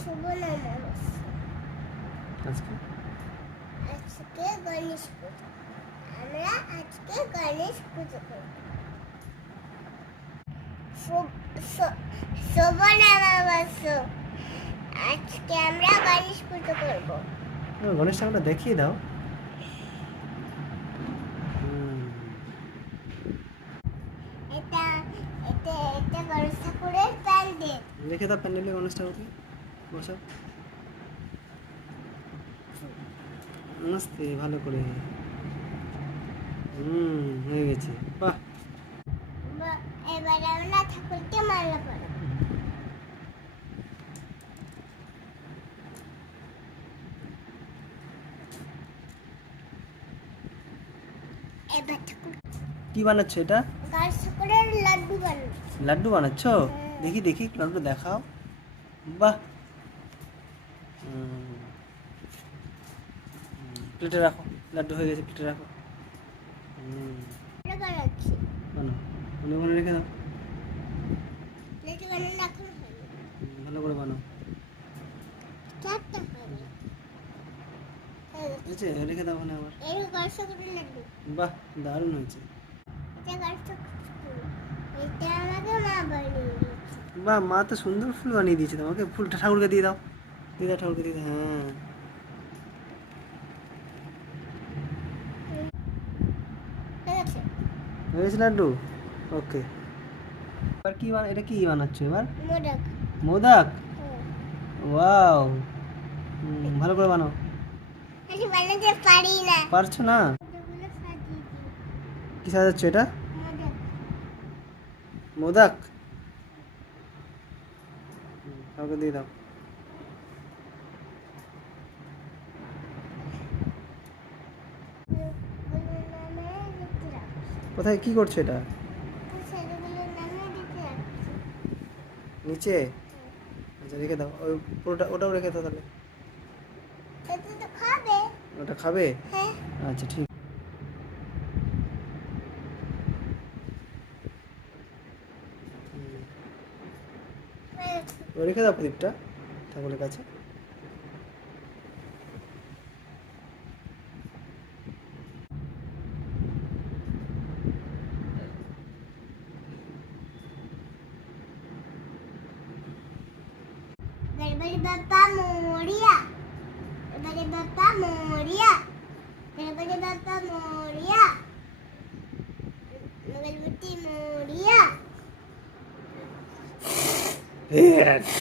শুভ নববর্ষ। আজকে আজকে গণেশ পুজো। আমরা আজকে গণেশ পুজো করব। শুভ নববর্ষ। আজকে আমরা গণেশ পুজো করব। গণেশ ঠাকুরটা দেখিয়ে দাও। এটা এটা এটা গণেশ ঠাকুরের প্যান্ডেল। রেখে দাও প্যান্ডেলে গণেশ ঠাকুরকে। বসো নাচতে ভালো করে। হয়ে গেছে। বাহ, এবার আমরা ঠাকুরকে মালা পরাবো। এবার ঠাকুর কি বানাচ্ছ এটা? গণেশ ঠাকুরের লাড্ডু বানাচ্ছি। লাড্ডু বানাচ্ছ? দেখি দেখি লাড্ডু দেখাও। বাহ, প্লেটে রাখো। লাড্ডু হয়ে গেছে, প্লেটে রাখো। এটা বানাচ্ছি। বানো, মনে মনে রেখে দাও। প্লেটে বানানো এখন হয়নি। ভালো করে বানো। চারটা হয়নি। হয়েছে? রেখে দাও ওখানে আবার। এই গণেশ ঠাকুরের লাড্ডু। বাহ, দারুণ হয়েছে। এটা গণেশ ঠাকুর। এটা আমাকে মা বানিয়ে দিয়েছে। বাহ, মা তো সুন্দর ফুল বানিয়ে দিয়েছে তোমাকে। ফুলটা ঠাকুরকে দিয়ে দাও। দিয়ে দাও ঠাকুরকে, দিয়ে দাও। হ্যাঁ, ঠিক আছে। হয়ে গেছে লাড্ডু। ওকে, এবার কি এটা কি বানাচ্ছ এবার? মোদক। মোদক? ওয়াও, ভালো করে বানাও। আমি বানাতে পারি না। পারছো না? এগুলো সাজিয়ে দিই। কি সাজাচ্ছ এটা? মোদক। মোদক? কাউকে দিয়ে দাও। এগুলোর নামে লিখে রাখছি। কোথায় কি করছো এটা? সেগুলোর নামে লিখে রাখছি। নিচে? আচ্ছা, রেখে দাও। ওই পুরোটা ওটাও রেখে দাও তাহলে। এটা তো খাবে। ওটা খাবে? হ্যাঁ। আচ্ছা, ঠিক। ও রেখে দাও প্রদীপটা ঠাকুরের কাছে। गणपति बाप्पा मोरिया। गणपति बाप्पा मोरिया। गणपति बाप्पा मोरिया। गणपति मोरिया।